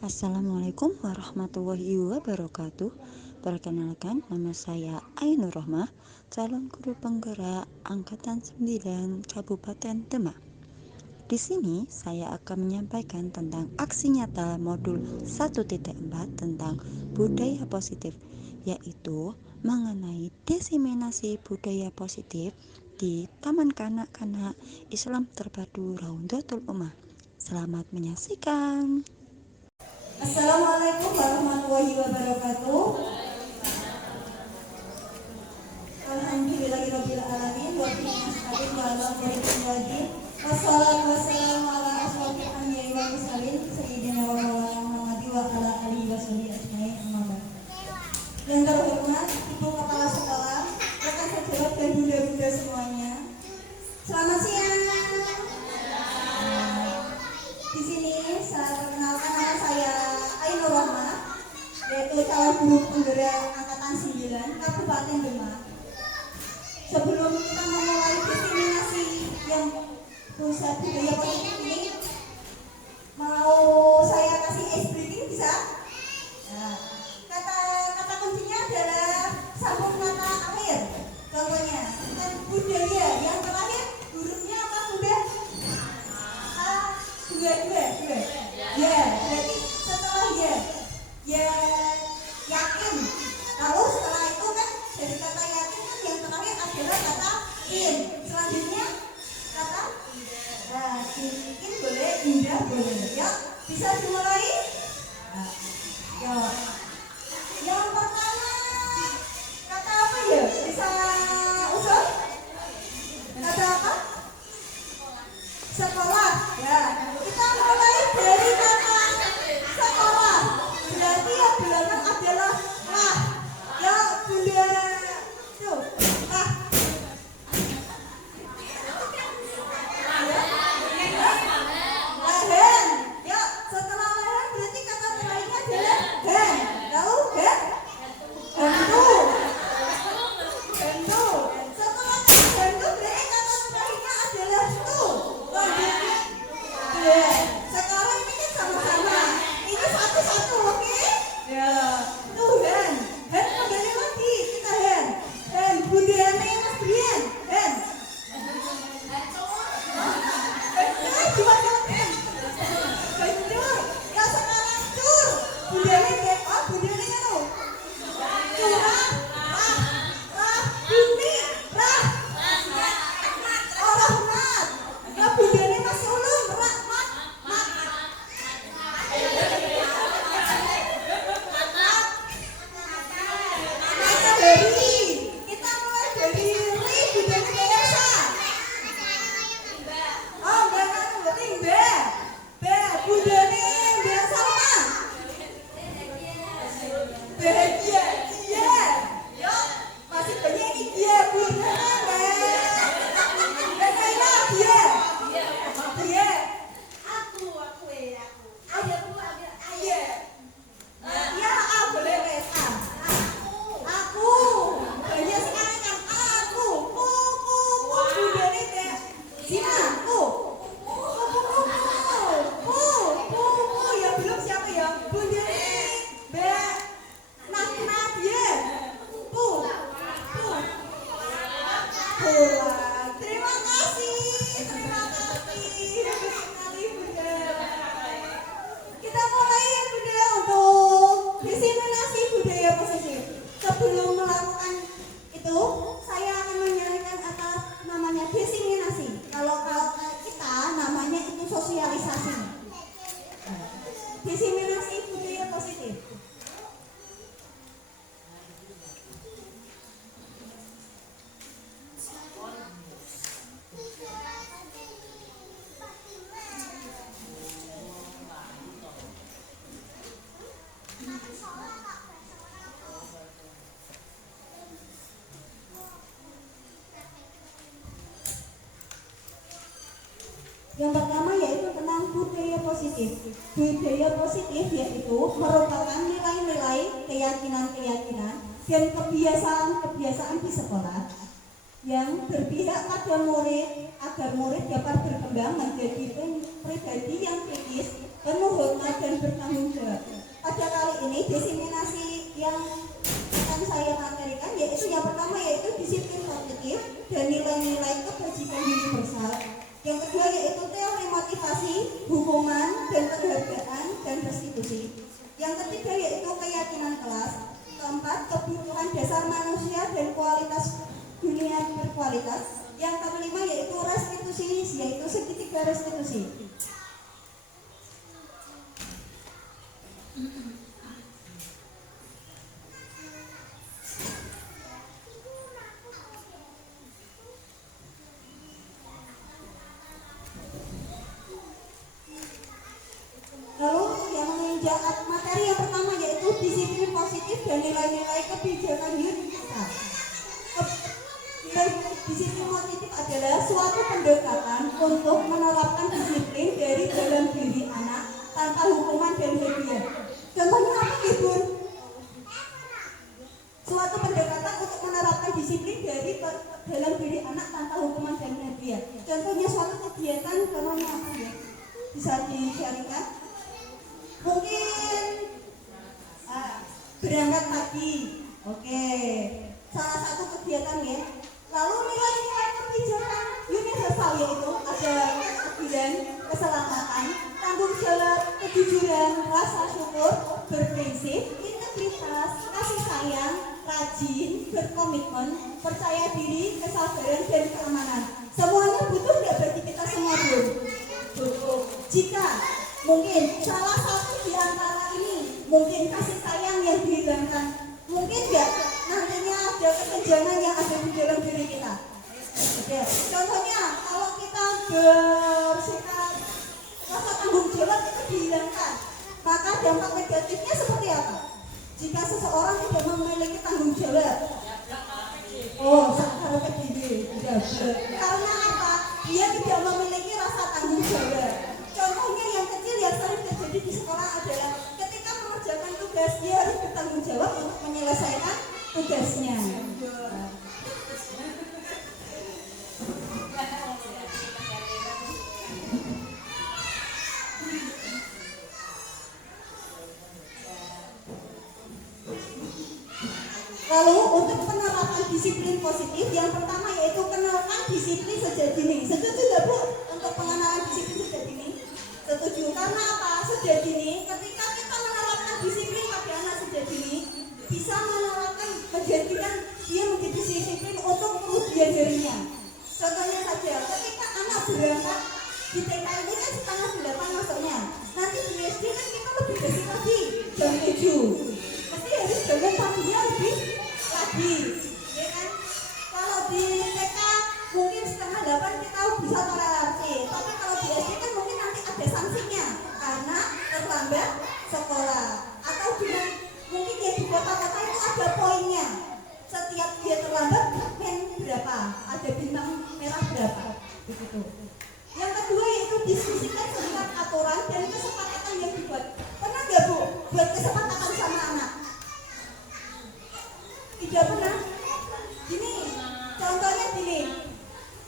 Assalamualaikum warahmatullahi wabarakatuh. Perkenalkan, nama saya Ainur Rohmah, calon guru penggerak Angkatan 9 Kabupaten Demak. Di sini saya akan menyampaikan tentang aksi nyata modul 1.4 tentang budaya positif, yaitu mengenai diseminasi budaya positif di Taman Kanak-kanak Islam Terpadu Raudhatul Ummah. Selamat menyaksikan. Assalamualaikum warahmatullahi wabarakatuh. Alhamdulillahirabbil alamin wa bihi nasta'in wa ala kulli wassalatu wassalamu ala asyrofil anbiya'i wal mursalin sayyidina wa maulana Muhammad wa ala alihi washabihi ajmain amma ba'd. Yang terhormat Ibu Kepala Sekolah, rekan sejawat dan bunda-bunda semuanya. Selamat siang. Di sini saya perkenalkan nama saya Ainur Rohmah, yaitu calon guru penggerak Angkatan 9 Kabupaten Demak. Sebelum kita memulai diseminasi yang pusat budaya positif ini, mau saya kasih ice breaking bisa? Nah, kata kuncinya adalah sambung kata akhir. Contohnya, kan budaya yang terakhir hurufnya apa sudah? Dua. Ya, berarti setelah ya yakin. Lalu setelah itu kan dari kata yakin kan yang terakhir adalah kata in. Selanjutnya kata bikin boleh, indah boleh. Ya, bisa dimulai. Nah, ya. Yang pertama kata apa ya? Bisa usul? Kata apa? Sekolah. Ya, kita mulai dari kata sekolah. Berarti yang belakang adalah lah. Ya, bunda tuh lah. Lahan. Ya, setelah lahan berarti kata terakhirnya adalah hen. Lalu hen? Hentu. Hentu. Setelah hentu berarti kata terakhirnya adalah tu. Lanjutnya. Ya, sekarang ini kan sama-sama. Ini satu-satu, oke? Ya. Tuh, hen. Hen kembali lagi. Kita hen. Hen. Bundanya Mas Brian. Hen. Cuma hen. Betul. Ya sekarang cur. Bundanya Deko. Bundanya Nano. Curah. Rah. Binti. Rah. Oh, Rahmat. Ya bundanya Mas Ulum. Rahmat. Masa dari kita mulai dari Ri bundanya Elsa. Oh, enggak kan berarti Mbak. Mbak bundanya Mbak Salma. Bahagia. Iya. Yo, masih banyak ini dia bundanya Mbak. Dan Naila dia. Dia. Aku. Iya. Ya, boleh wes. Aku. Banyak sekali kan aku. Ku bundanya Mbak Zina. Ku. Ya belum siapa ya? Bundanya Mbak Nadia. Terima kasih. Bagus sekali Bunda. Kita mulai ya Bunda untuk diseminasi budaya positif. Sebelum melakukan itu, saya akan menyarankan atas namanya diseminasi. Kalau kita namanya itu sosialisasi. Diseminasi budaya positif. Yang pertama yaitu tentang budaya positif. Budaya positif yaitu merupakan nilai-nilai, keyakinan-keyakinan dan kebiasaan-kebiasaan di sekolah yang berpihak pada murid agar murid dapat berkembang menjadi pribadi yang kritis, penuh hormat dan bertanggung jawab. ini diseminasi yang akan saya materikan yaitu yang pertama yaitu disiplin kognitif dan nilai-nilai kebajikan universal. Yang kedua yaitu teori motivasi, hukuman dan penghargaan dan restitusi. Yang ketiga yaitu keyakinan kelas. Keempat, kebutuhan dasar manusia dan kualitas dunia berkualitas. Yang kelima yaitu restitusi, yaitu segitiga restitusi. Lalu yang menginjak materi yang pertama yaitu disiplin positif dan nilai-nilai kebijakan universal. Nilai disiplin positif adalah suatu pendekatan untuk menerapkan disiplin dari dalam diri anak tanpa hukuman dan hadiah. Contohnya apa ya Bun? Suatu pendekatan untuk menerapkan disiplin dari dalam diri anak tanpa hukuman dan hadiah. Contohnya suatu kegiatan, contohnya apa ya? Bisa di-sharingkan? Mungkin berangkat pagi, oke, salah satu kegiatan ya. Lalu nilai-nilai kebijakan universal yaitu ada keadilan, keselamatan, tanggung jawab, kejujuran, rasa syukur, berprinsip, integritas, kasih sayang, rajin, berkomitmen, percaya diri, kesabaran dan keamanan. Semuanya butuh nggak bagi kita semua Bun? Butuh. Jika mungkin salah satu di antara ini, mungkin kasih sayang yang dihilangkan, mungkin nggak nantinya ada kesenjangan yang ada di dalam diri kita. Oke. Contohnya kalau kita bersikap rasa tanggung jawab itu dihilangkan, maka dampak negatifnya seperti apa? Jika seseorang tidak memiliki tanggung jawab, sekarang begini, karena apa? Dia tidak memiliki rasa tanggung jawab. Contohnya yang kecil yang sering terjadi di sekolah adalah ketika mengerjakan tugas dia harus bertanggung jawab untuk menyelesaikan tugasnya. Lalu untuk penerapan disiplin positif yang pertama yaitu kenalkan disiplin sejak dini. Setuju nggak Bu untuk pengenalan disiplin sejak dini? Setuju. Karena apa? Sejak dini ketika kita menerapkan disiplin pada anak sejak dini bisa menerapkan menjadikan dia menjadi disiplin untuk kemudian dirinya. Contohnya saja ketika anak berangkat di TK ini kan 7:30 masuknya. Nanti di SD kan kita lebih besok lagi jam 7. Mesti harus bangun paginya lebih lagi, ya kan? Kalau di TK mungkin 7:30 kita bisa toleransi, tapi kalau di SD kan mungkin nanti ada sanksinya karena terlambat sekolah. Atau dengan mungkin ya di kota-kota itu ada poinnya. Setiap dia terlambat pen berapa, ada bintang merah berapa, begitu. Yang kedua yaitu diskusikan tentang aturan dan kesepakatan yang dibuat. Pernah nggak Bu buat kesepakatan sama anak? Tidak pernah. Gini, contohnya gini,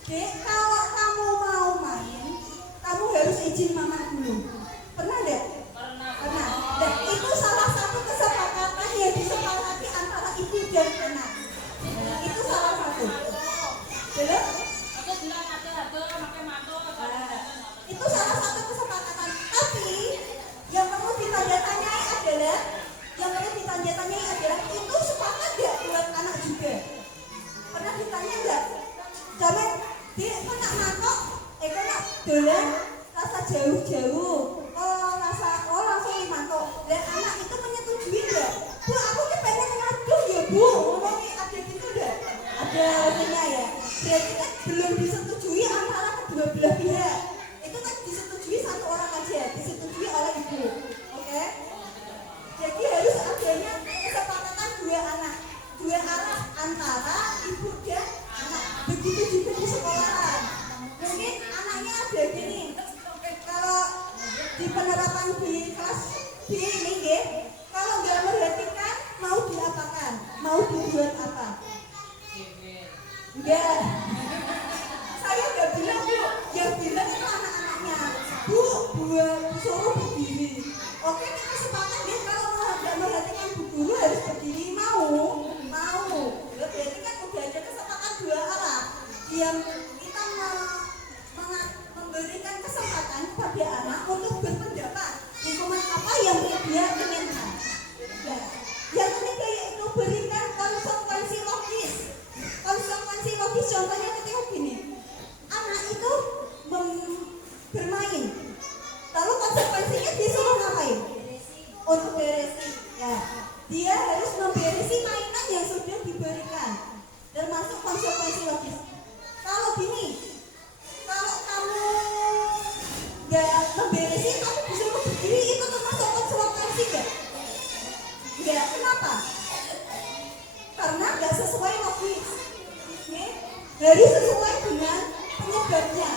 Dek, kalau kamu mau main, kamu harus izin mama dulu. Pernah nggak? Pernah. Dan itu salah satu kesepakatan yang disepakati antara ibu dan anak. Itu salah satu. Belum? Itu salah satu kesepakatan. Tapi yang perlu ditanya-tanyai adalah itu sepakat nggak buat anak juga? Pernah ditanya nggak? Jangan dia nak matok, nak dolan rasa jauh-jauh, langsung matok. Dan anak itu menyetujui nggak? Bu, aku pengen ngaduk ya Bu, ngomongin ada gitu nggak? Ada artinya ya. Berarti kan belum disetujui antara kedua belah pihak. Itu kan disetujui satu orang aja, disetujui oleh ibu. Oke? Jadi harus adanya kesepakatan dua arah antara ibu dan anak. Begitu juga di sekolahan. Mungkin anaknya ada gini. Kalau di penerapan di kelas B ini ya, kalau nggak perhatikan mau diapakan, mau dibuat apa? Enggak. Saya nggak bilang Bu, yang bilang itu anak-anaknya. Bu, buat suruh berdiri. Oke, kita sepakat ya kalau nggak untuk beresi. Ya, dia harus memberesi mainan yang sudah diberikan, termasuk konsekuensi logis. Kalau gini, kalau kamu nggak memberesi, kamu disuruh berdiri, itu termasuk konsekuensi nggak? Nggak. Kenapa? Karena nggak sesuai logis. Oke? Harus sesuai dengan penyebabnya.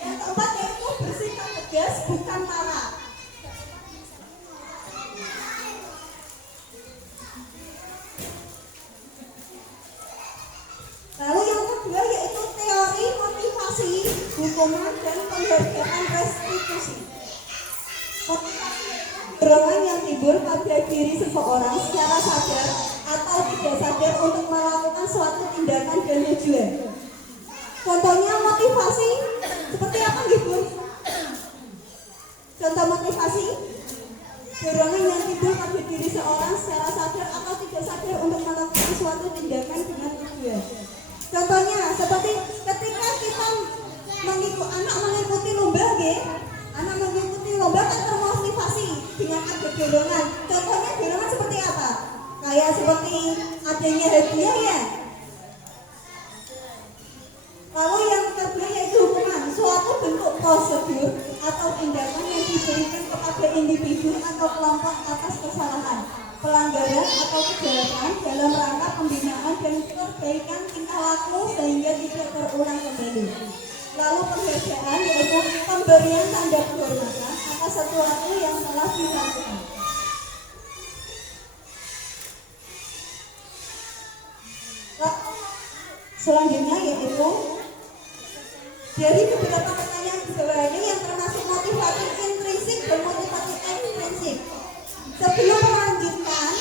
Yang keempat yaitu bersikap tegas, bukan marah. Lalu yang kedua yaitu teori motivasi, hukuman, dan penghargaan restitusi. Motivasi dorongan yang timbul pada diri seseorang secara sadar atau tidak sadar untuk melakukan suatu tindakan dan tujuan. Contohnya motivasi seperti apa gitu? Contoh motivasi dorongan yang timbul pada diri seorang secara sadar atau tidak sadar untuk melakukan suatu tindakan dengan tujuan. Contohnya seperti ketika kita anak mengikuti lomba, anak mengikuti lomba kan termotivasi dengan ada dorongan. Contohnya dorongan seperti apa? Kayak seperti adanya hadiah ya. Lalu yang kedua yaitu hukuman, suatu bentuk prosedur atau tindakan yang diberikan kepada individu atau kelompok atas kesalahan, pelanggaran atau kejahatan dalam rangka pembinaan dan perbaikan tingkah laku sehingga tidak terulang kembali. Lalu penghargaan yaitu pemberian tanda kehormatan atas sesuatu yang telah dilakukan. Selanjutnya yaitu dari beberapa pertanyaan di bawah ini yang termasuk motivasi intrinsik dan motivasi ekstrinsik. Sebelum melanjutkan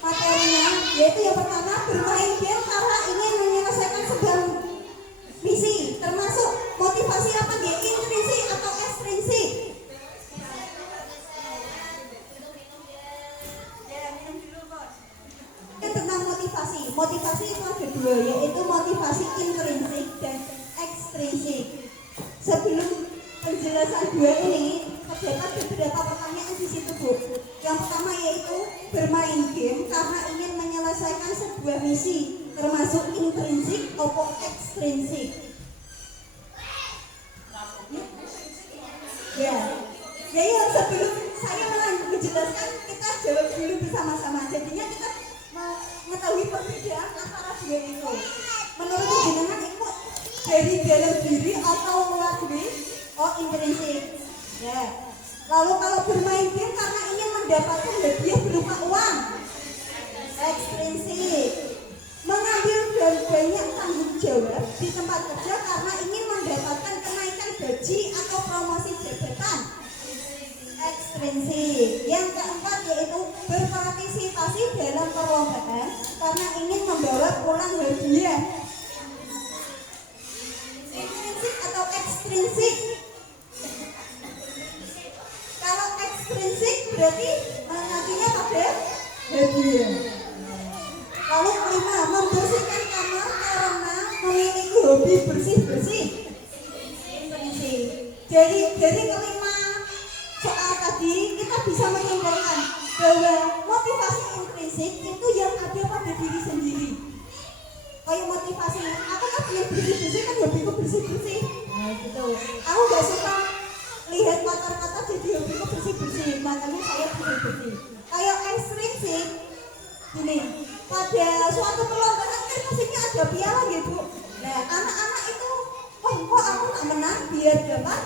materinya, yaitu yang pertama bermain game karena ingin menyelesaikan sebuah misi, termasuk motivasi apa dia? Intrinsik atau ekstrinsik? Tentang motivasi. Motivasi itu ada dua, yaitu motivasi intrinsik dan ekstrinsik. Sebelum penjelasan dua ini, terdapat beberapa pertanyaan di situ, Bu. Yang pertama yaitu bermain game karena ingin menyelesaikan sebuah misi, termasuk intrinsik atau ekstrinsik. Ya, sebelum saya menjelaskan, kita jawab dulu bersama-sama. Jadinya kita mengetahui perbedaan antara dua itu. Menurut jenengan itu dari dalam diri atau melalui intrinsik. Ya. Lalu kalau bermain game karena ingin mendapatkan hadiah berupa uang, ekstrinsik. Mengambil banyak tanggung jawab di tempat kerja karena ingin mendapatkan kenaikan gaji atau promosi jabatan, ekstrinsik. Yang keempat yaitu berpartisipasi dalam perlombaan karena ingin membawa pulang hadiah, intrinsik atau ekstrinsik. Kalau ekstrinsik berarti mengakinya pada hadiah. Lalu kelima, membersihkan kamar karena memiliki hobi bersih-bersih, intrinsik. Jadi dari kelima soal tadi kita bisa menyimpulkan bahwa motivasi intrinsik itu yang ada pada diri sendiri. Kayak motivasi, aku kan pengen bersih-bersih, kan hobiku bersih-bersih. Nah gitu. Aku gak suka lihat kotor-kotor, jadi hobiku bersih-bersih, makanya saya bersih-bersih. Kayak ekstrinsik gini, pada suatu perlombaan kan pastinya ada piala gitu. Nah anak-anak itu kok aku tak menang biar dapat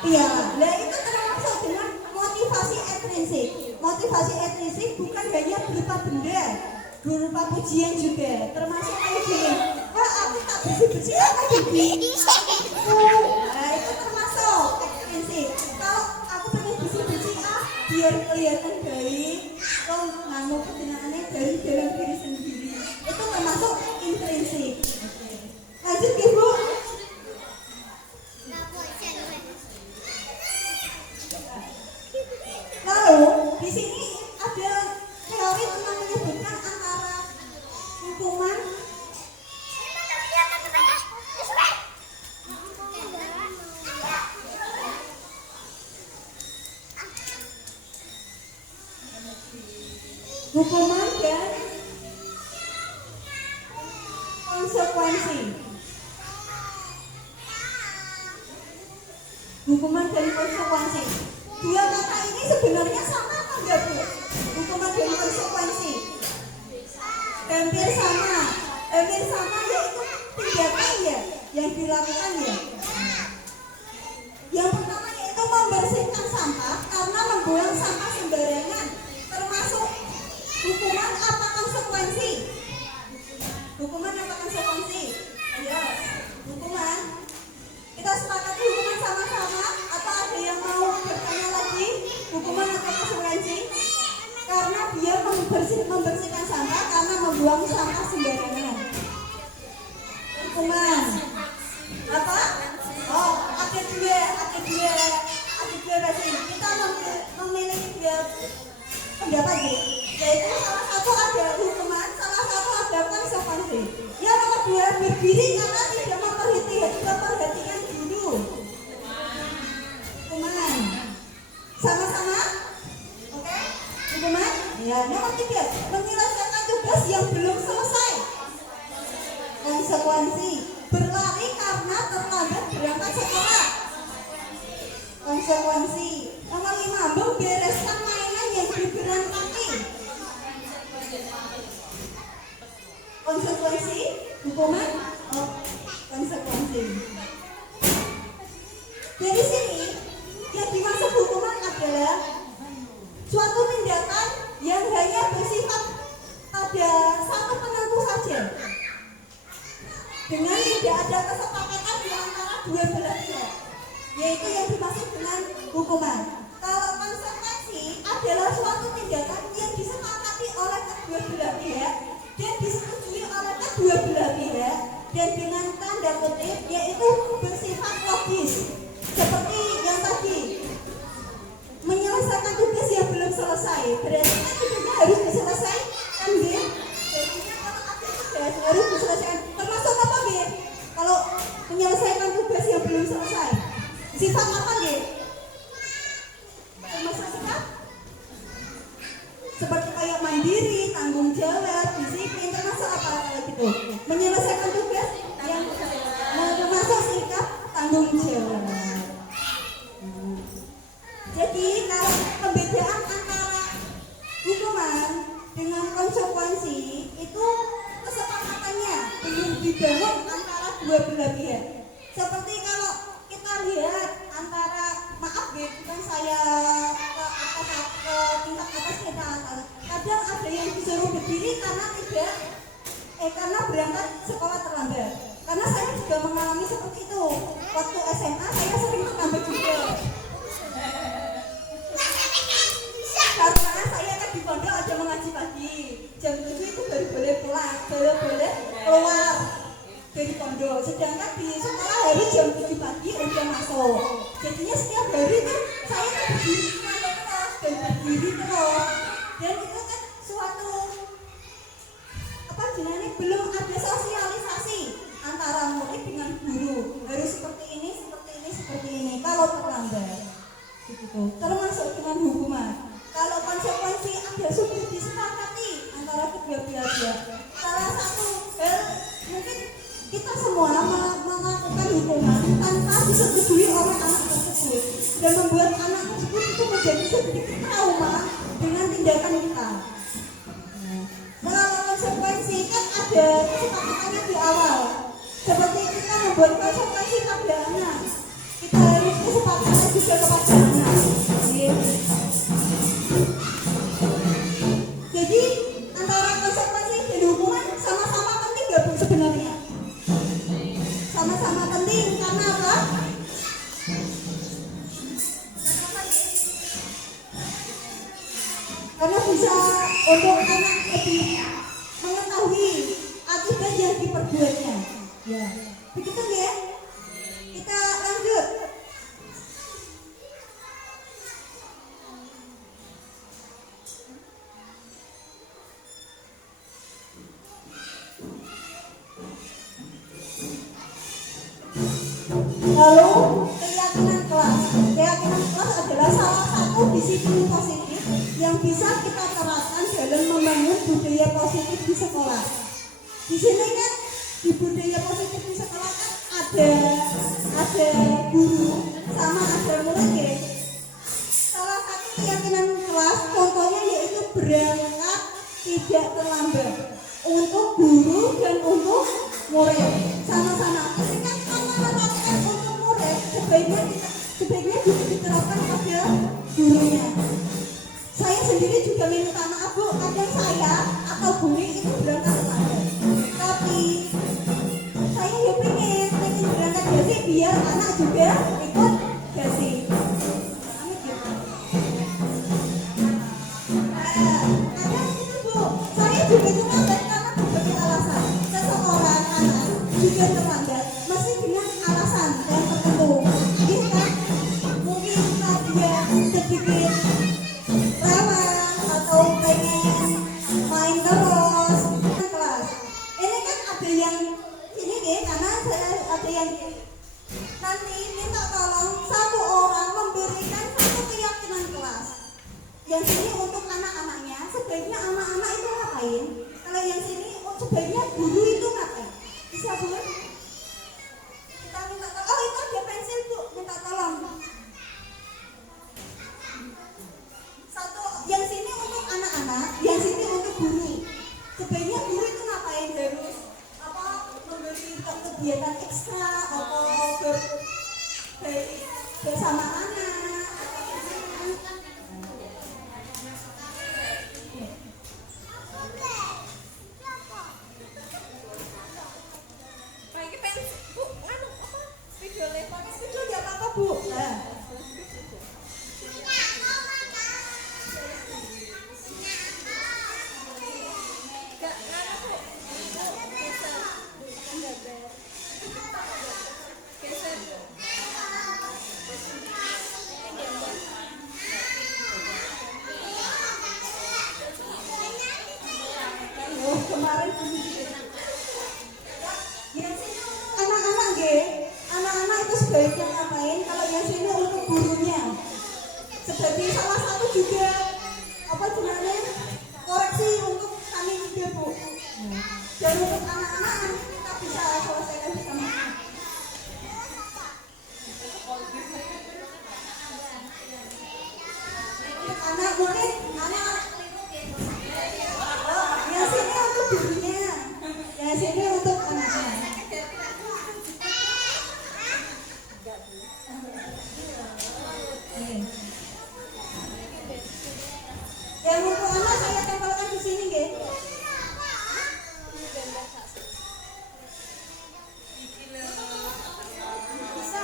piala. Nah itu termasuk dengan motivasi ekstrinsik. Motivasi ekstrinsik bukan hanya berupa benda, berupa pujian juga. Termasuk kayak gini, wah aku tak bersih-bersih apa jadi. Nah itu termasuk ekstrinsik. Kalau aku pengen bersih-bersih biar kelihatan baik, kok nganu kebenarannya dari dalam diri sendiri, itu termasuk intrinsik. Lanjut Ibu. Lalu di sini ada teori tentang menyebutkan antara hukuman hukuman dan konsekuensi. Hukuman dan konsekuensi. Dua kata ini sebenarnya sama apa enggak, Bu? Hukuman dan konsekuensi. Hampir sama. Hampir sama, yaitu tindakan ya yang dilakukan ya. Yang pertama yaitu membersihkan sampah karena membuang sampah sembarangan. Termasuk hukuman apa konsekuensi? Hukuman apa konsekuensi? Ayo, hukuman. Kita sepakat hukuman sama-sama atau ada yang mau bertanya lagi? Hukuman atau konsekuensi? Karena dia membersihkan sampah karena membuang sampah sembarangan. Hukuman apa? Oh, ada dua versi. Kita memiliki dua pendapat ya. Yaitu salah satu ada hukuman, salah satu ada konsekuensi. Yang nomor dua, berdiri karena tidak memperhatikan guru. Hukuman. Sama-sama? Oke? Hukuman? Ya, nomor tiga, menyelesaikan tugas yang belum selesai. Konsekuensi, berlari karena terlambat berangkat sekolah. Konsekuensi. Nomor lima, membereskan mainan yang diberantakan. Konsekuensi, hukuman, oh, konsekuensi. Dari sini yang dimaksud hukuman adalah suatu tindakan yang hanya bersifat pada satu penentu saja, dengan tidak ada kesepakatan di antara dua belah pihak, yaitu yang dimaksud dengan hukuman. Kalau konsekuensi adalah suatu tindakan yang disepakati oleh kedua belah pihak dan disetujui oleh kedua belah pihak, dan dengan tanda kutip yaitu bersifat logis, seperti yang tadi menyelesaikan tugas yang belum selesai. Berarti kan tugasnya harus diselesaikan, ya. Jadinya kalau ada tugas harus diselesaikan. Termasuk apa, ya? Kalau menyelesaikan tugas yang belum selesai, sifat apa, ya? Termasuk sifat seperti kayak mandiri, tanggung jawab, disiplin. Termasuk apa kalau gitu? Menyelesaikan tugas yang termasuk sikap tanggung jawab. Jadi kalau pembedaan antara hukuman dengan konsekuensi itu kesepakatannya belum dibangun antara dua belah pihak. Seperti kalau kita lihat antara, maaf ya, bukan saya ke tingkat atas kita, kadang ada yang disuruh berdiri karena berangkat sekolah terlambat. Karena saya juga mengalami seperti itu. Waktu SMA saya sering terlambat juga. Karena saya kan di pondok ada mengaji pagi, jam 7 itu baru boleh pulang, baru boleh keluar dari pondok. Sedangkan di sekolah harus jam 7 pagi udah masuk. Jadinya setiap hari itu saya kan berdiri terus dan berdiri terus. Dan itu kan suatu apa jenenge, belum ada sosialisasi antara murid dengan guru. Harus seperti ini. Kalau terlambat, gitu. Termasuk dengan hukuman. Kalau konsekuensi ada sudah disepakati antara kedua belah pihak. Salah satu hal mungkin kita semua melakukan hukuman tanpa disetujui oleh anak tersebut dan membuat anak tersebut itu menjadi sedikit trauma dengan tindakan kita. Kalau konsekuensi kan ada kesepakatannya di awal. Seperti kita membuat konsekuensi pada anak, kita harus kesepakatan juga kepada anak. Jadi antara konsekuensi dan hukuman sama-sama penting gak, Bu, sebenarnya? Sama-sama penting karena apa? Karena bisa untuk anak lebih mengetahui akibat yang diperbuatnya. Ya, begitu ya. Kita lanjut. Lalu keyakinan kelas adalah salah satu disiplin positif yang bisa kita terapkan dalam membangun budaya positif di sekolah. Di sini kan di budaya positif di sekolah kan ada guru sama ada murid ya. Salah satu keyakinan kelas contohnya yaitu berangkat tidak terlambat untuk guru dan untuk murid sama-sama. Ketika kita melakukan untuk murid sebaiknya juga diterapkan pada gurunya. Saya sendiri juga minta maaf Bu, kadang saya atau Bumi itu berangkat terlambat. Tapi saya ya pengen berangkat gasi biar anak juga ikut gasi. Kadang itu Bu, saya juga terlambat karena berbagai alasan. Seseorang anak juga terlambat, mesti dengan alasan yang tertentu. Kita mungkin dia sedikit lewat atau pengen main terus kelas. Ini kan ada yang ini deh, karena saya ada yang nanti minta tolong satu orang memberikan satu keyakinan kelas. Yang sini untuk anak-anaknya, sebaiknya anak-anak itu ngapain? Kalau yang sini sebaiknya guru itu ngapain? Bisa Bu? Kita minta tolong. Oh itu ada pensil Bu, minta tolong. Satu, yang sini untuk anak-anak, yang sini untuk guru. Sebaiknya guru itu ngapain? Harus apa? Memberi kegiatan ekstra atau bersama anak. Video ya apa Bu? Nah. Kemarin yang sini anak-anak nggih. Anak-anak itu sebaiknya ngapain? Kalau yang sini untuk gurunya. Sebagai salah satu juga apa sebenarnya koreksi untuk kami juga Bu. Dan untuk anak-anak nanti kita bisa selesaikan bersama. Untuk anak murid, anak yang sini untuk gurunya, yang sini untuk anaknya. Yang untuk anak saya tempelkan di sini, nggih. Bisa.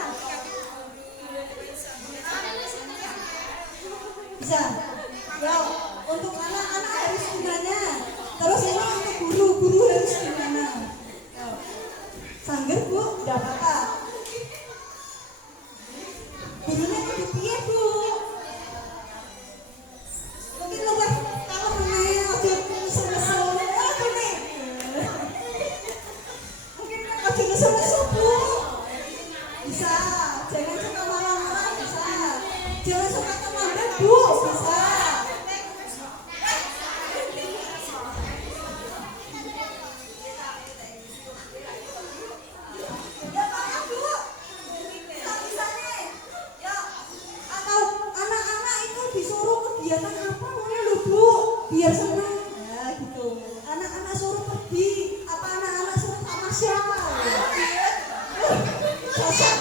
Bisa. Ya, untuk anak-anak harus gimana? Terus ini untuk guru harus gimana? Sangger Bu, enggak apa-apa. Gurunya kudu piye Bu? Mungkin luwih kalau meneh aja nesu-nesu. Apa nih? Mungkin aja nesu-nesu Bu. Bisa. Jangan suka marah-marah, bisa. Jangan suka terlambat Bu, bisa. Biar senang ya gitu. Anak-anak suruh pergi apa anak-anak suruh tamasya cocok.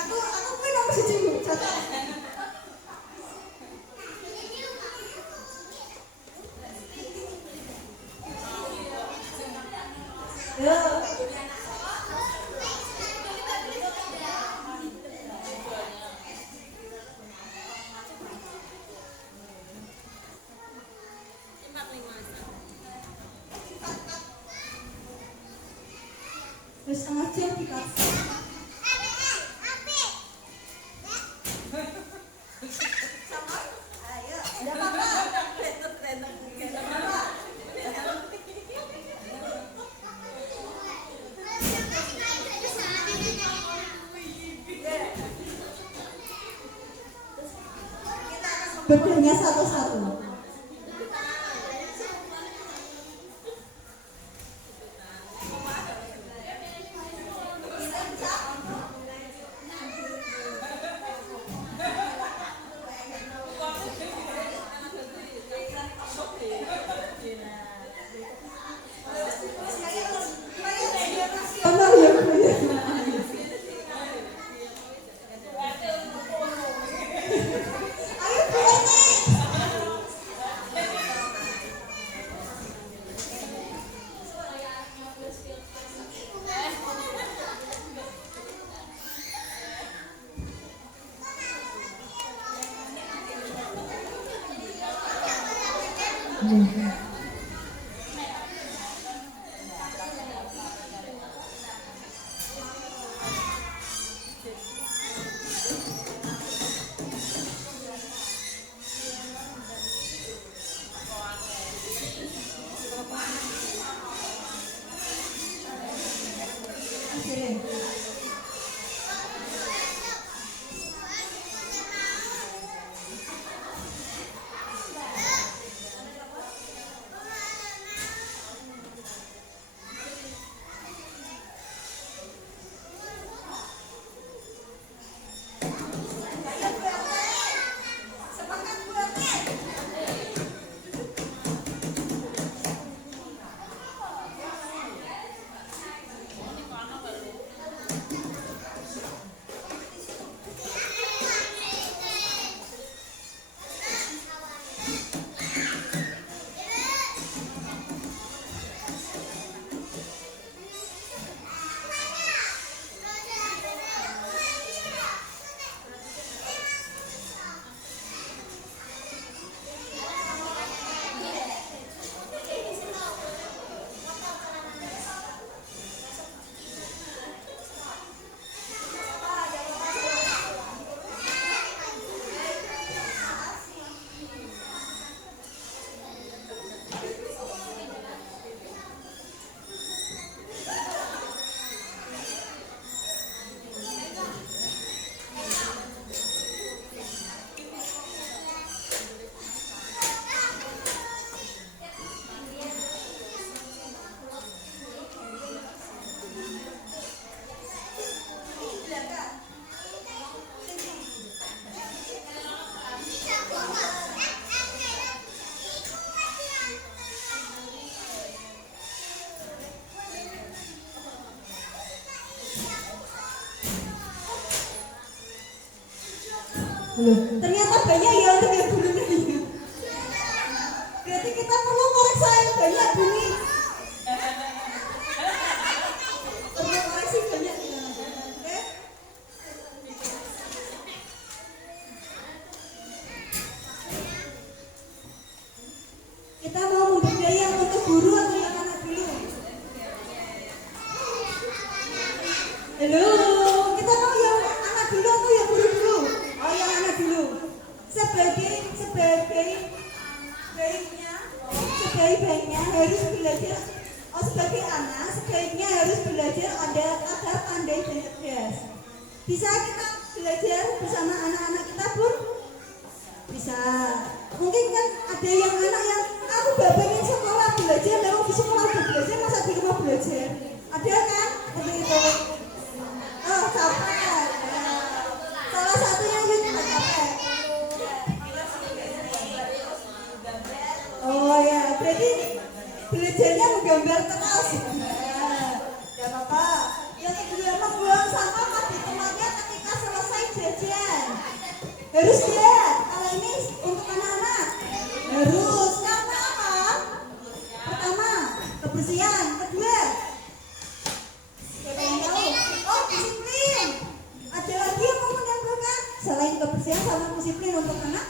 Aku pun nomor siji cocok. Yo. Terus setengah jam dikasih. Sama? Ayo, ada apa-apa? Kita Bedanya satu-satu. Benar ya, Bu, ya. Ayo Bu Eni. Oke. Semangat Bu Eni. Ternyata banyak ya untuk yang gurunya. Berarti kita perlu koreksi yang banyak bunyi. Perlu koreksi banyak ya. Oke? Kita mau memberdaya yang untuk guru atau yang anak dulu? Halo, kita mau yang anak dulu atau yang guru dulu? Oh, yang anak dulu. Sebaiknya harus belajar. Oh, sebagai anak sebaiknya harus belajar ada pandai dan cerdas. Bisa kita belajar bersama anak-anak kita pun bisa. Mungkin kan ada yang anak yang aku gak pengen sekolah belajar, lalu di sekolah udah belajar masa di rumah belajar. Ada kan? Seperti itu. Oh, capek. Salah satunya itu capek. Oh ya, berarti belajarnya menggambar terus. Ya apa-apa. Yang kedua, membuang sampah di tempatnya ketika selesai jajan. Harus ya. Kalau ini untuk anak-anak harus. Karena apa? Pertama, kebersihan. Kedua, siapa yang tahu? Oh, disiplin. Ada lagi yang mau menambahkan selain kebersihan sama disiplin untuk anak?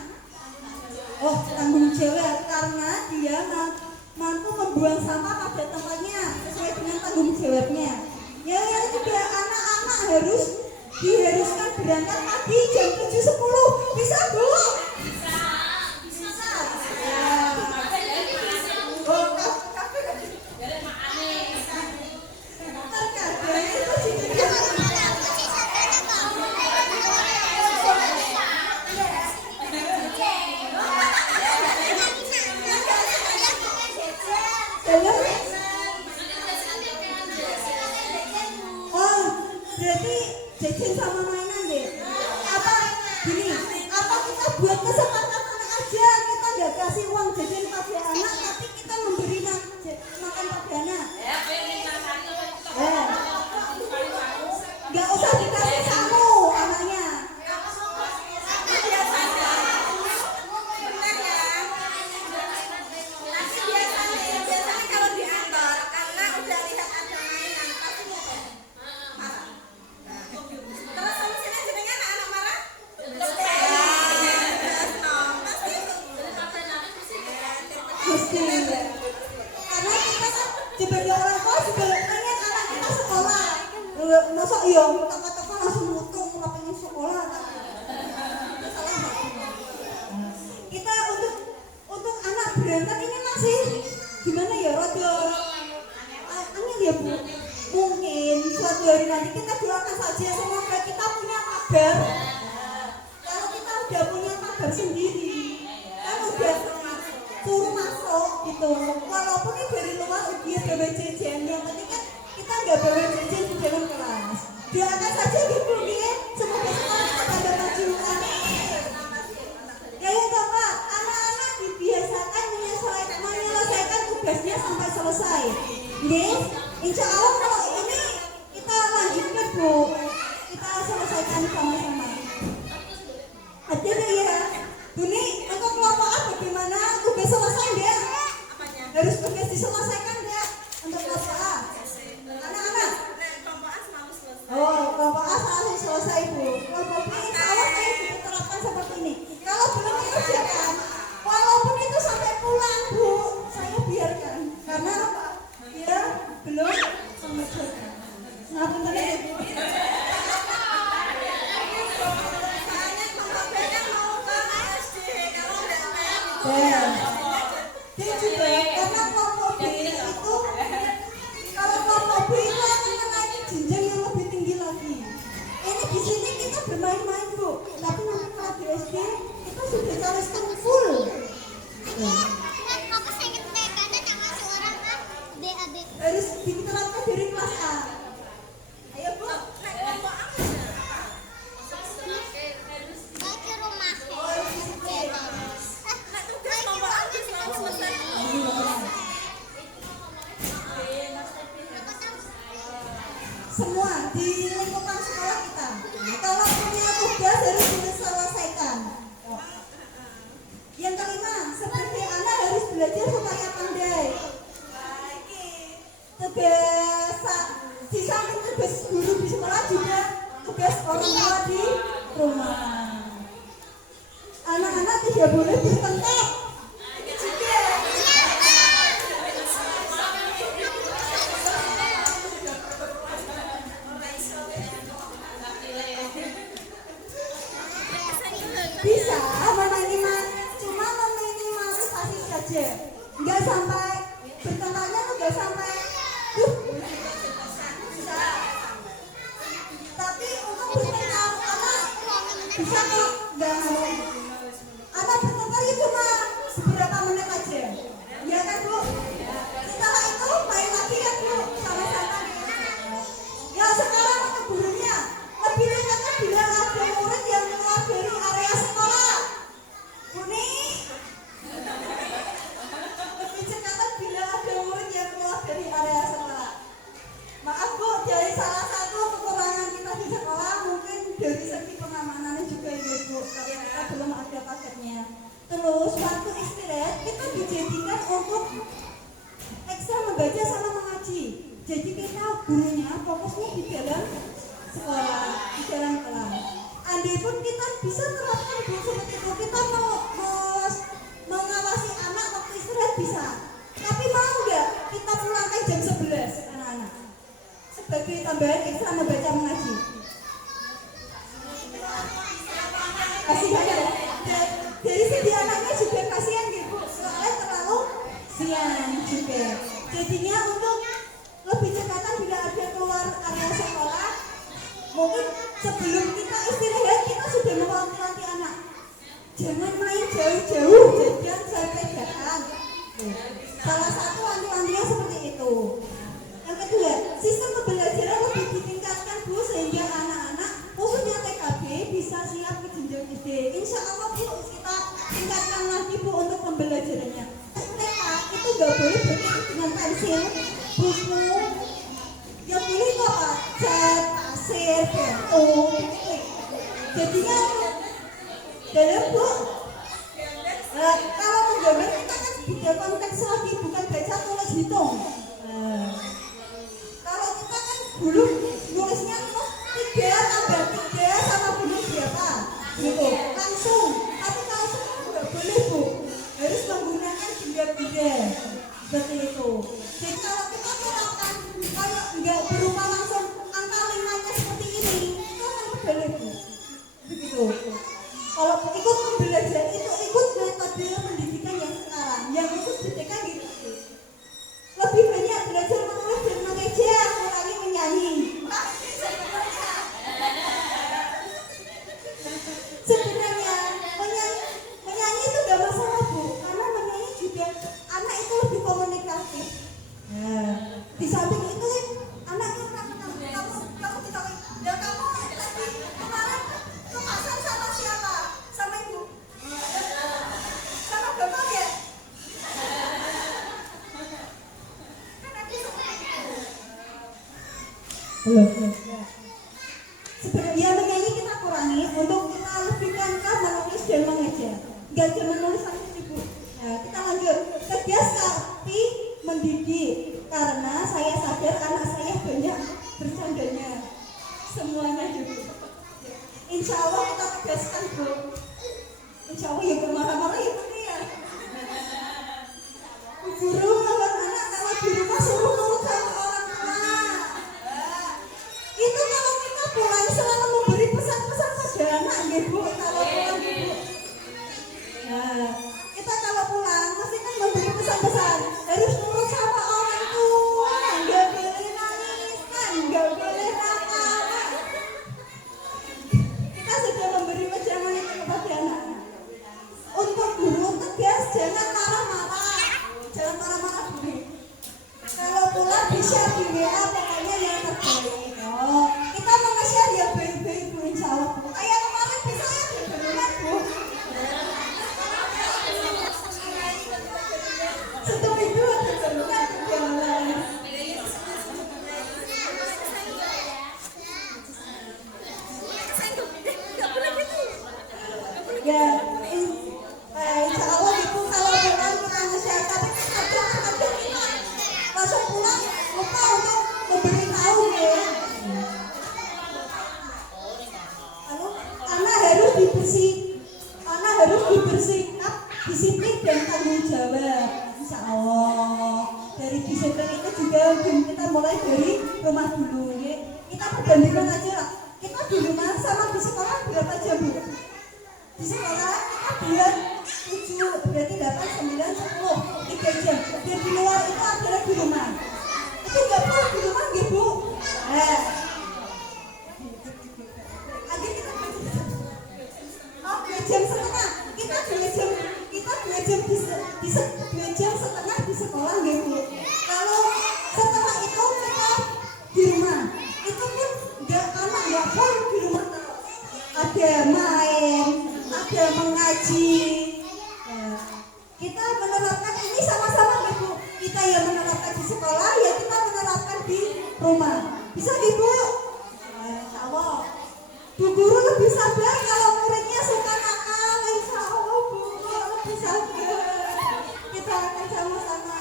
Oh, tanggung jawab karena dia mampu membuang sampah pada tempatnya sesuai dengan tanggung jawabnya. Ya, yang juga anak-anak diharuskan berangkat pagi jam 7.10. Bisa, Bu? Bisa. Ya. Oh, terkadang itu juga buat kesempatan anak aja, kita nggak kasih uang jajan pada anak, tapi kita memberi makan pada anak. Nggak usah dikasih samu anaknya. Biasanya kalau diantar karena udah lihat ada mainan pasti ngomong marah. Terus solusinya jenengan anak marah? Mesti. Karena kita kan sebagai orang tua juga pengen anak kita sekolah. Masa iya toko-toko langsung mutung kalau pengen sekolah kan? Salah nggak? Kita untuk anak berangkat ini masih gimana ya, rada angin ya Bu. Mungkin suatu hari nanti kita doakan saja semoga kita punya kabar. Kalau kita udah punya kabar sendiri, kan udah suruh masuk gitu. Walaupun ini dari luar dia bawa jajan, yang penting kan kita nggak bawa jajan di dalam kelas. Doakan saja gitu nih, semoga sekolah kita pada maju. Ya Bapak, anak-anak dibiasakan menyelesaikan tugasnya sampai selesai. Nih, insya Allah kalau ini kita lanjutkan Bu, kita selesaikan sama-sama. Ada ya, Buni, untuk kelompok A bagaimana? Tugas selesai enggak? Harus tugas diselesaikan enggak? Untuk kelompok A? Anak-anak? Oh, kelompok A selesai Bu. Kelompok B insya Allah saya juga terapkan seperti ini. Kalau belum dikerjakan, walaupun itu sampai pulang Bu, saya biarkan. Karena apa? Dia belum mengerjakan. Nah, bentar ya Bu. Dia juga karena kelompok B itu, kalau kelompok B itu akan menaiki jenjang yang lebih tinggi lagi. Ini di sini kita bermain-main Bu, tapi nanti kalau di SD kita sudah careskan full. Harus diterapkan dari kelas A. Ayo Bu. Semua di lingkungan sekolah kita. Kalau punya tugas harus diselesaikan. Yang kelima, seperti anak harus belajar supaya pandai. Tugas di samping tugas guru di sekolah juga tugas orang tua di rumah. Anak-anak tidak boleh bertengkar. Bisa cuma meminimalisasi saja, nggak sampai bertengkarnya tuh nggak sampai bisa. Tapi untuk bertengkar anak bisa kok, nggak mau. Anak bertengkar itu cuma beberapa menit aja, ya kan Bu? Setelah itu main lagi ya Bu, sama-sama. Ya sekarang untuk gurunya lebih dekatnya bila ada murid yang keluar dari area sekolah. Buni, lebih cekatan bila ada murid yang keluar dari area sekolah. Maaf Bu, dari salah satu kekurangan kita di sekolah mungkin dari segi pengamanannya juga ya Bu, karena kita belum ada paketnya. Terus waktu istirahat kita dijadikan untuk ekstra membaca sama mengaji. Jadi kita gurunya fokusnya di dalam sekolah, di dalam kelas. Andai pun kita bisa terapkan Bu seperti itu, kita mau mengawasi anak waktu istirahat bisa. Tapi mau nggak kita pulangkan jam 11 anak-anak sebagai tambahan ekstra membaca mengaji? Kasihan ya. Dari segi anaknya juga kasihan gitu, soalnya terlalu siang juga. Jadinya untuk lebih cekatan bila ada keluar area sekolah, mungkin sebelum kita istirahat kita sudah mewanti-wanti anak, jangan main jauh-jauh, jajan sampai datang. Salah satu wanti-wantinya seperti itu. Yang kedua, sistem pembelajaran lebih ditingkatkan Bu, sehingga anak-anak khususnya TKB bisa siap ke jenjang SD. Insya Allah Bu, kita tingkatkan lagi Bu untuk pembelajarannya. TK itu nggak boleh bermain dengan pensil, buku, yang boleh kok Pak, cat, pasir, bento, gitu. Jadinya dalam Bu, kalau menggambar kita kan beda konteks lagi, bukan baca tulis hitung. Kalau kita kan dulu nulisnya tuh 3 tambah 3 sama bunyi berapa gitu langsung. Tapi kalau sekarang nggak boleh Bu, harus menggunakan benda-benda seperti itu. Jadi kalau kita terapkan kalau nggak berupa langsung angka 5-nya seperti ini, itu kan boleh Bu, begitu. Kalau ikut pembelajaran itu ikut metode pendidikan yang sekarang, yang khusus pendidikan gitu. Lebih banyak belajar menulis dan mengeja, kurangi menyanyi. Sebenarnya menyanyi itu gak masalah Bu, karena menyanyi juga anak itu lebih komunikatif. Di samping itu anak itu kamu tidak ya kamu tadi kemarin ke pasar sama siapa? Sama ibu? Sama bapak ya? Belum. Sebenarnya menyanyi kita kurangi untuk kita lebihkan ke menulis dan mengeja. Gak cuma menulis saja Bu. Nah, kita lanjut. Tegas tapi mendidik. Karena saya sadar anak saya banyak bercandanya. Semuanya juga. Insya Allah kita tegaskan Bu. Insya Allah ya marah-marah ya Bu ya. Guru kalau anak kalau di rumah suruh nurut sama orang tua. Itu kalau kita pulang selalu memberi pesan-pesan pada anak ya Bu, kalau pulang Bu. Nah, kita kalau pulang mesti kan memberi pesan-pesan, harus nurut sama orang tua, nggak boleh nangis, nggak boleh nakal. Kita sudah memberi pejangan itu kepada anak-anak. Untuk guru tegas, jangan marah-marah, jangan marah-marah Bu. Kalau pulang bisa di WA pokoknya yang terbaik. Oh, kita mengejar ya baik-baik Bu, insya Allah Bu. Kayak kemarin bisa ya berberulang Bu. Satu minggu berberulang berjalan. Ya, insya Allah Ibu kalau pulang kita ngejar, tapi kadang-kadang kita langsung pulang lupa untuk memberitahu ya. Anak harus dibersikap disiplin dan tanggung jawab. Insya Allah dari disiplin itu juga kita mulai dari rumah dulu ya. Kita perbandingkan aja lah. Kita di rumah sama di sekolah berapa jam Bu? Di sekolah kita bulan 7 berarti 8, 9, 10 3 jam. Dan di luar itu adalah di rumah. Itu nggak perlu di rumah nggak Bu? Aja kita 2 jam setengah. Kita 2 jam di sekolah nggak Bu? Kalau setelah itu kita di rumah, itu pun nggak full di rumah. Ada main, ada mengaji. Kita menerapkan ini sama-sama nggak Bu? Kita yang menerapkan di sekolah, ya kita menerapkan di rumah. Bisa Ibu? Insya Allah. Bu guru lebih sabar kalau muridnya suka nakal. Insya Allah Bu lebih sabar. Kita akan sama-sama.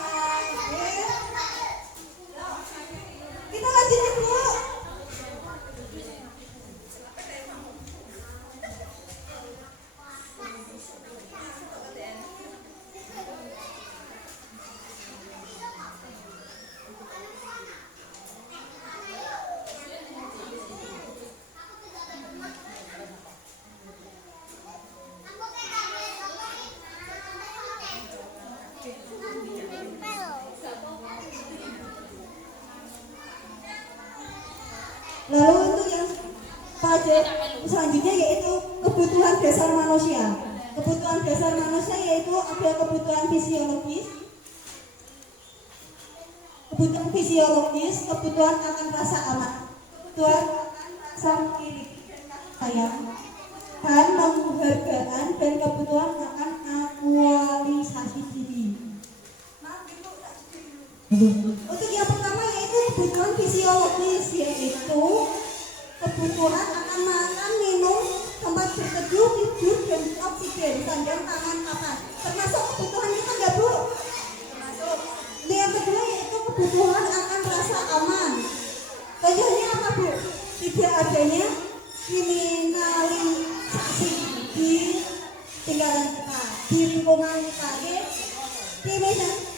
Kita lanjutin Bu. Lalu untuk yang pada selanjutnya yaitu kebutuhan dasar manusia. Kebutuhan dasar manusia yaitu ada kebutuhan fisiologis, kebutuhan akan rasa aman, kebutuhan akan rasa iri dan sayang, dan penghargaan dan kebutuhan akan aktualisasi diri. Untuk yang pertama yaitu kebutuhan fisiologis, yaitu kebutuhan akan makan, minum, tempat berteduh, tidur, dan oksigen, sandang, tangan, papan. Termasuk kebutuhan kita nggak Bu? Termasuk. Yang kedua yaitu kebutuhan akan rasa aman. Contohnya apa Bu? Tidak adanya kriminalisasi di lingkungan kita, di lingkungan kita,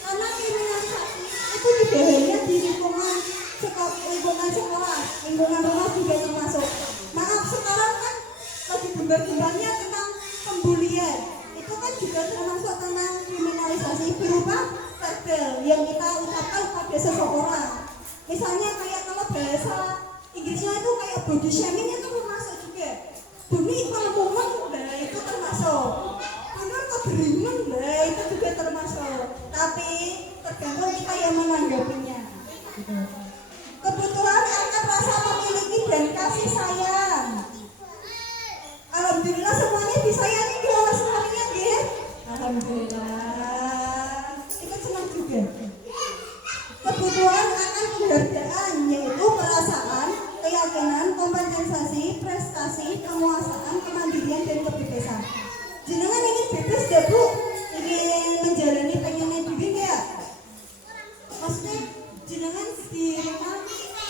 karena kriminalisasi itu tidak hanya di lingkungan sekolah, lingkungan rumah juga termasuk. Maaf, sekarang kan lagi gembar-gembarnya tentang pembulian, itu kan juga termasuk tentang kriminalisasi berupa verbal yang kita ucapkan pada seseorang. Misalnya kayak kalau bahasa Inggrisnya itu kayak body shaming itu termasuk juga. Bumi kalau ngomong itu termasuk. Benar kok beriman itu juga termasuk. Tapi tergantung kita yang menanggapinya. Kebutuhan akan rasa memiliki dan kasih sayang. Alhamdulillah semuanya disayangi di Allah sekalian ya. Alhamdulillah. Kita senang juga. Kebutuhan akan penghargaan yaitu perasaan, keyakinan, kompensasi, prestasi, kemuasaan, kemandirian dan kebebasan. Jenengan ingin bebas ya Bu? Ingin menjalani pengennya diri ya? Maksudnya jenengan di rumah,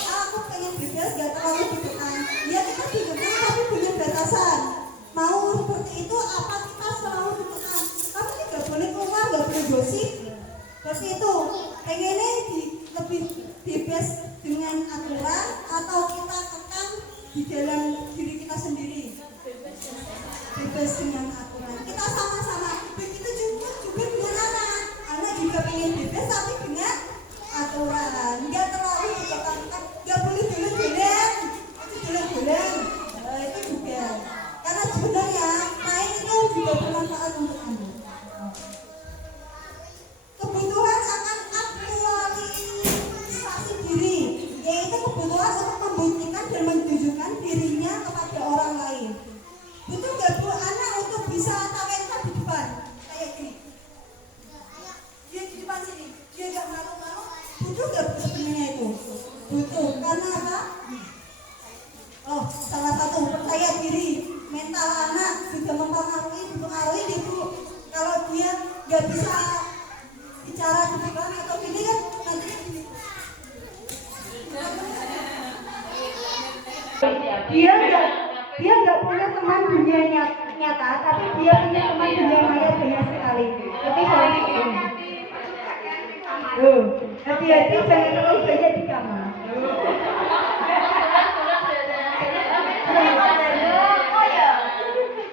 aku pengen bebas gak terlalu ditekan. Ya kita ditekan tapi punya batasan. Mau seperti itu apa kita selalu ditekan? Kamu tidak boleh keluar, gak boleh gosip. Seperti itu. Pengennya lebih bebas dengan aturan atau kita kekang di dalam diri kita sendiri. Bebas dengan aturan. Kita sama-sama. Begitu juga dengan anak juga pengen bebas tapi dengan aturan. Nggak terlalu ditekan. Nggak boleh dolen-dolen. Dolen-dolen. Itu juga. Karena sebenarnya main itu juga bermanfaat untuk Anda. Kebutuhan akan aktualisasi diri, yaitu kebutuhan untuk membuktikan dan menunjukkan dirinya kepada orang lain. Butuh nggak Bu anak untuk bisa talenta di depan kayak gini? Dia di depan sini, dia nggak malu-malu. Butuh nggak Bu sebenarnya itu? Butuh. Karena apa? Oh, salah satu percaya diri, mental anak juga dipengaruhi di Bu. Kalau dia nggak bisa bicara di depan atau gini kan nanti dia nggak punya teman dunia nyata, tapi dia punya teman dunia maya banyak sekali. Tapi seperti ini. Hati-hati jangan terlalu banyak di kamar.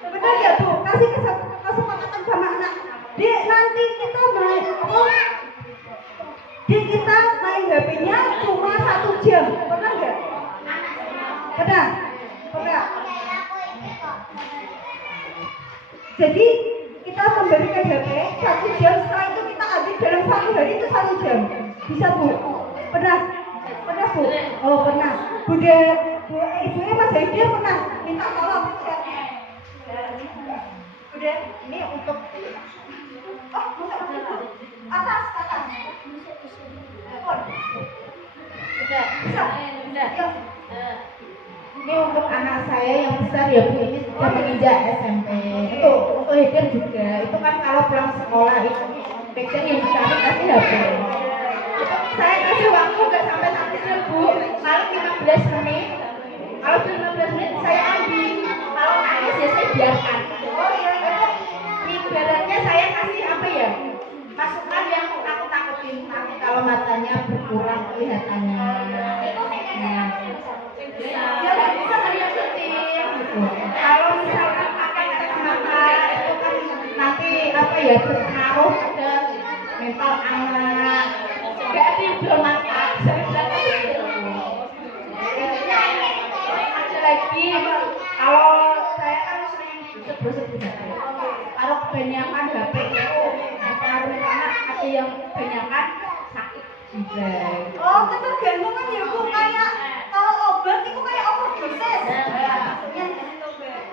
Benar ya Bu, kasih kesepakatan sama anak. Nanti kita main HP-nya cuma 1 jam, pernah nggak? Pernah. Jadi kita memberikan HP 1 jam, setelah itu kita ambil dalam 1 hari itu 1 jam. Bisa Bu? Pernah Bu? Oh pernah. Ibunya Mas Haidir pernah minta tolong. Udah, ini untuk atas. Bisa. Ini untuk anak saya yang besar ya Bu, ini sudah menginjak SMP. Itu untuk Haidir juga. Itu kan kalau pulang sekolah itu pegang yang dicari kasih HP. Saya kasih waktu nggak sampai 1 jam Bu, paling 15 menit. Kalau 15 menit saya ambil. Kalau nangis ya saya biarkan. Oh iya, ibaratnya saya kasih apa ya? Masukan yang aku takutin nanti kalau matanya berkurang kelihatannya. Nah, ya bisa yang kecil gitu. Kalau misalkan pakai kacamata itu kan nanti apa ya berpengaruh pada mental anak. Gak tidur mata. Saya bilang gitu. Ada lagi kalau saya kan sering sebut-sebut kalau kebanyakan HP itu pengaruh anak ada yang kebanyakan sakit juga. Oh, ketergantungan ya Bu, kayak kalau obat itu kayak overdosis. Maksudnya obat.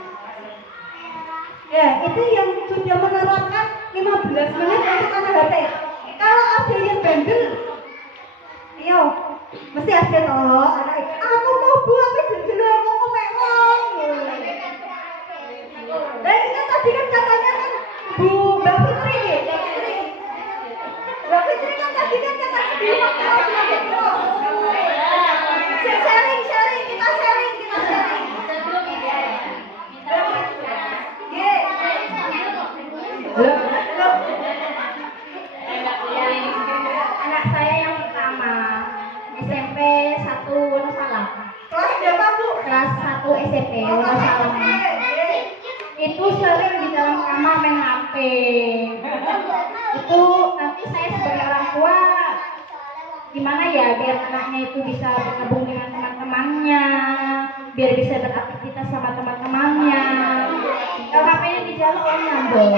Ya, itu yang sudah menerapkan 15 menit untuk makan HP. Kalau ada yang bandel, yo, mesti ada toh. Aku mau bu, aku dulu aku mau mewong. Dan ini tadi kan katanya kan Bu Mbak Fitri nih, Mbak Fitri kan tadi kan katanya di rumah sharing, kita sharing. Anak saya yang pertama SMP 1 Wonosalam. Kelas berapa Bu? Kelas 1 SMP Wonosalam. Itu sering di dalam kamar main HP. Itu nanti saya sebagai orang tua gimana ya biar anaknya itu bisa bergabung dengan teman-temannya, biar bisa beraktivitas sama teman-temannya. Kalau HP-nya dijaluk orang nyambung.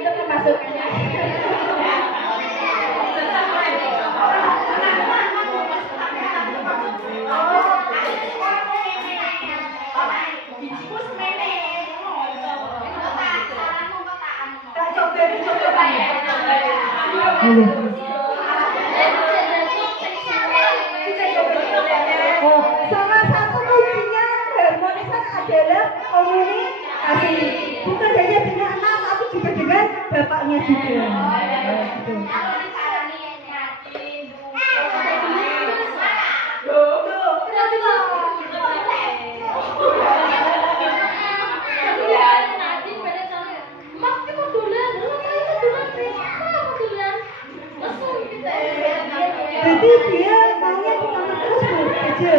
Itu pemasukannya. Oh, salah satu kuncinya harmonisan adalah komunikasi. Bukan hanya dengan anak, tapi juga dengan bapaknya juga. Gitu. Berarti dia maunya di kamar terus Bu, aja.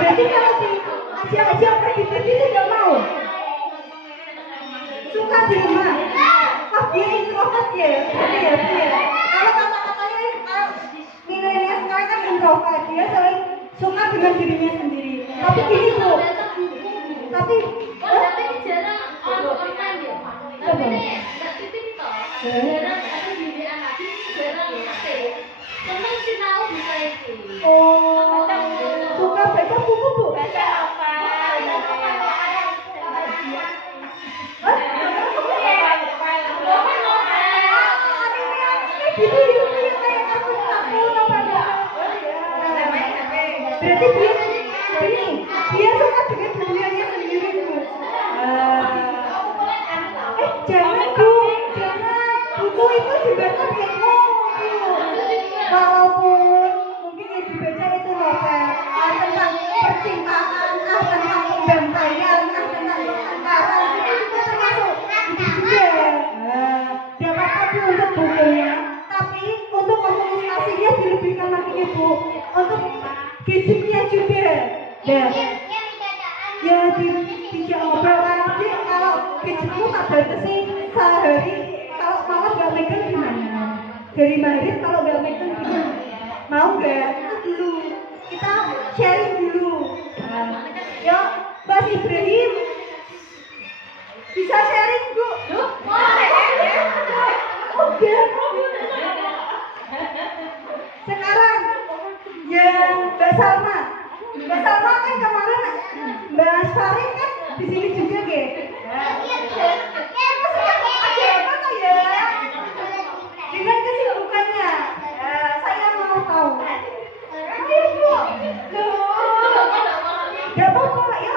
Berarti kalau diajak pergi itu nggak mau. Suka di rumah. Wah dia introvert ya. Kalau kata-katanya milenial sekarang kan introvert, dia selalu suka dengan dirinya sendiri. Tapi gini Bu. Tapi jarang online ya. Tapi Mbak Titi itu jarang ada di anak jarang aktif. Seneng sih tahu bisa itu. oh, suka baca buku Bu. Baca apa? Berarti dia suka dengan dunianya sendiri Bu. Jangan Bu, jangan. Buku itu dibaca ilmu. Walaupun mungkin yang dibaca itu novel tentang percintaan, tentang pembantaian, tentang pertengkaran, itu juga termasuk itu juga. Dapat tapi untuk bukunya, tapi untuk komunikasinya dilebihkan lagi Bu, untuk gadgetnya juga. Ya tidak ngobrol nanti kalau gadgetmu tak batasi sehari, kalau malam nggak megang gimana? Dari maghrib kalau nggak megang gimana? Mau nggak? Itu dulu kita sharing dulu. Ya Mas Ibrahim bisa sharing Bu? Udah. Sekarang yang Mbak Salma kan kemarin Mbak Asfarin kan di sini juga Ge. Ada apa tuh ya? Dengan kesibukannya, saya mau tahu. Ayo Bu, gak apa-apa ya.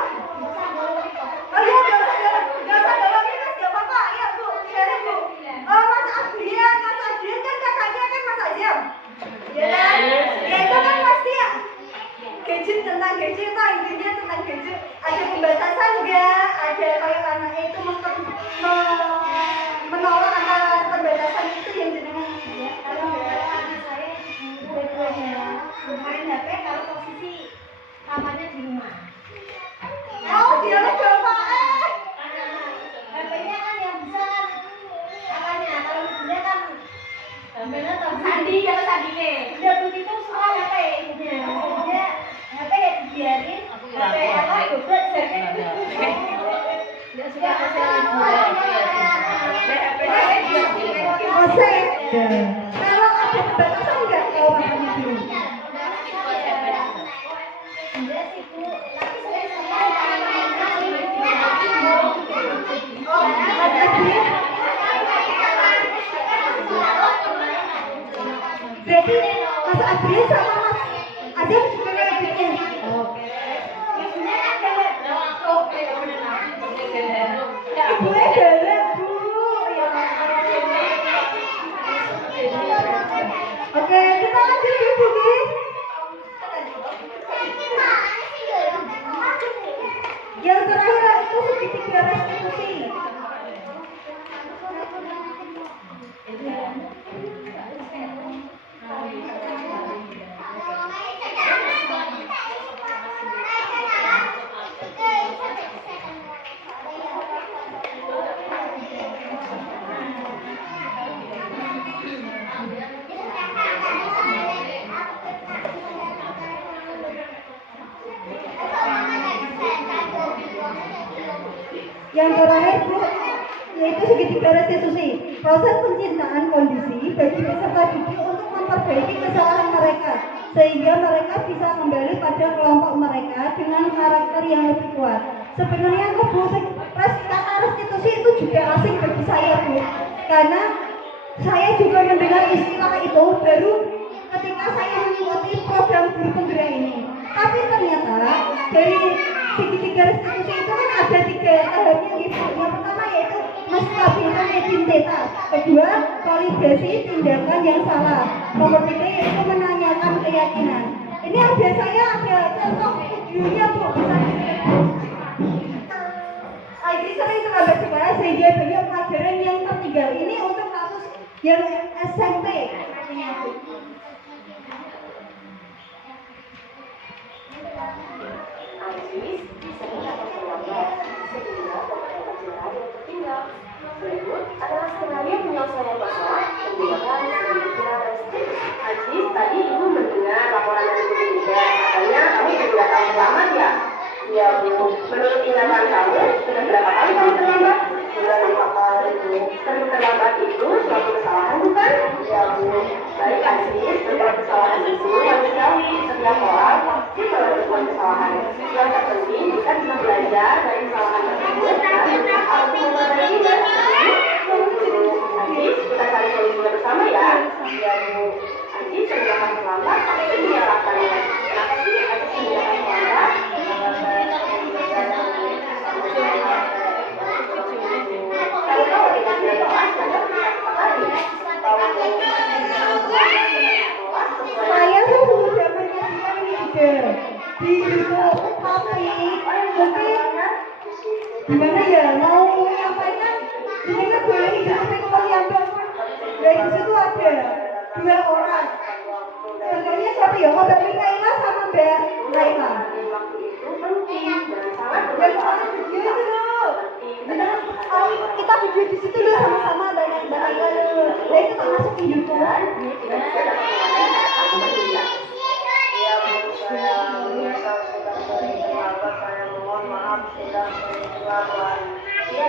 pembatasan enggak ada kayak anak itu menolak antara pembatasan itu yang jenengan ya. Kalau anak saya dua-duanya main HP kalau posisi kamarnya di rumah. Oh, dia lo coba HP-nya kan yang besar, apanya? Kalau bunda kan benar tahu sandi ya sandinya. Bunda putih itu semua HP ibunya. Dia HP ya dibiarin. HP apa? Bunda HP. Dia suka kalau ada pembatasan enggak kalau makanya dulu. Enggak sih Bu, tapi saya Berarti Mas Adri sama Mas Adam juga kayak gini. Ibunya galak Bu. Oke, kita lanjut ya Bu. Yang terakhir itu segitiga restitusi. Yang terakhir Bu, yaitu segitiga restitusi. Proses pencintaan kondisi bagi peserta didik untuk memperbaiki kesalahan mereka sehingga mereka bisa kembali pada kelompok mereka dengan karakter yang lebih kuat. Sebenarnya Bu, kata restitusi itu juga asing bagi saya Bu, karena saya juga mendengar istilah itu baru ketika saya mengikuti program guru penggerak ini. Tapi ternyata dari segitiga restitusi itu kan ada 3 tahapnya gitu. Yang pertama yaitu menstabilkan identitas, kedua validasi tindakan yang salah, nomor 3 yaitu menanyakan keyakinan. Ini ada saya ada contoh videonya Bu, bisa dilihat. Ini sering terlambat sekolah sehingga banyak pelajaran yang tertinggal. Ini untuk kasus yang SMP artinya Bu. Ajis bisa mendapat terlambat sehingga beberapa pelajaran yang tertinggal. Berikut adalah skenario penyelesaian masalah menggunakan segitiga restitusi. Ajis, tadi ibu mendengar laporan dari Bu Linda. Katanya kamu sudah tahu terlambat ya? Ya Bu, menurut ingatan kamu sudah berapa kali kamu terlambat? Sudah 4 kali Bu. Sering terlambat itu suatu kesalahan bukan? Ya Bu. Baik Ajis, setiap kesalahan itu yang diketahui setiap orang pasti melakukan kesalahan. Yang terpenting kita bisa belajar dari kesalahan tersebut dan berusaha untuk memperbaikinya. Ajis, kita cari solusinya bersama ya. Ya Bu. Ajis mengerjakan terlambat, tapi menyalahkannya. Kenapa sih Ajis mengerjakan terlambat? Kalau kau tidak berdoa, jangan lagi. Saya tuh sudah menyaksikan ini juga di YouTube, tapi mungkin gimana ya mau menyampaikan ini kan boleh ikuti kalian dong. Dari situ ada 2 orang. Contohnya siapa ya? Mbak Mikaela sama Mbak Laila. Dan ada video itu loh. Benar, kita video di situ loh sama-sama banyak Laila loh. Nah itu tak masuk di YouTube. Saya mohon maaf sudah terlambat. Ya,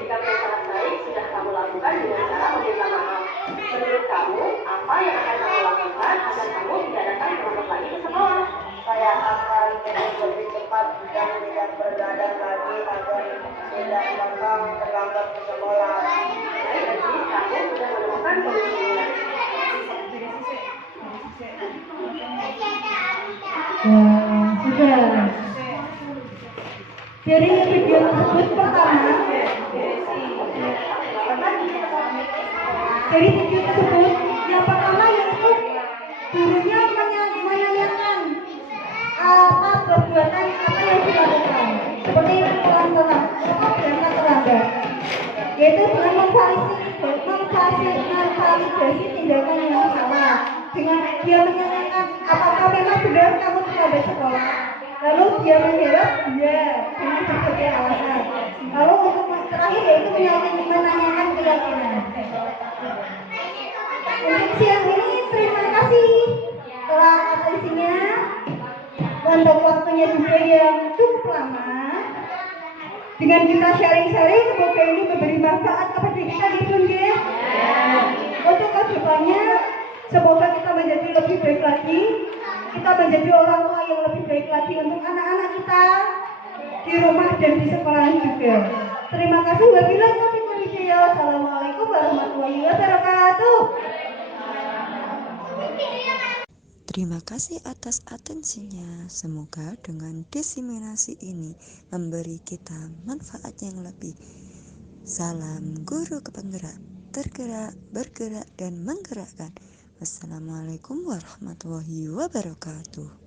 jika yang sangat baik sudah kamu lakukan dengan cara meminta maaf. Menurut kamu, apa yang akan kamu lakukan agar kamu tidak datang terlambat lagi ke sekolah? Saya akan lebih cepat dan tidak bergadang lagi agar tidak datang terlambat ke sekolah. Baik, Ajis, kamu sudah menemukan solusinya. Sudah. Dari video tersebut pertama, dari video tersebut yang pertama yaitu gurunya menanyakan apa perbuatan apa yang dilakukan. Seperti sadar, yaitu dengan memvalidasi tindakan yang salah. Dengan dia menanyakan apakah memang benar kamu terlambat sekolah, lalu dia menjawab iya dengan berbagai alasan. Lalu untuk terakhir yaitu menanyakan keyakinan. Untuk siang ini terima kasih telah atensinya. Untuk waktunya juga yang cukup lama, dengan kita sharing-sharing, semoga ini memberi manfaat kepada kita di dunia. Untuk kedepannya, semoga kita menjadi lebih baik lagi, kita menjadi orang tua yang lebih baik lagi untuk anak-anak kita di rumah dan di sekolah juga. Terima kasih. Wabillahi taufiq wal hidayah. Wassalamualaikum warahmatullahi wabarakatuh. Terima kasih atas atensinya. Semoga dengan diseminasi ini memberi kita manfaat yang lebih. Salam guru penggerak, tergerak, bergerak, dan menggerakkan. Wassalamualaikum warahmatullahi wabarakatuh.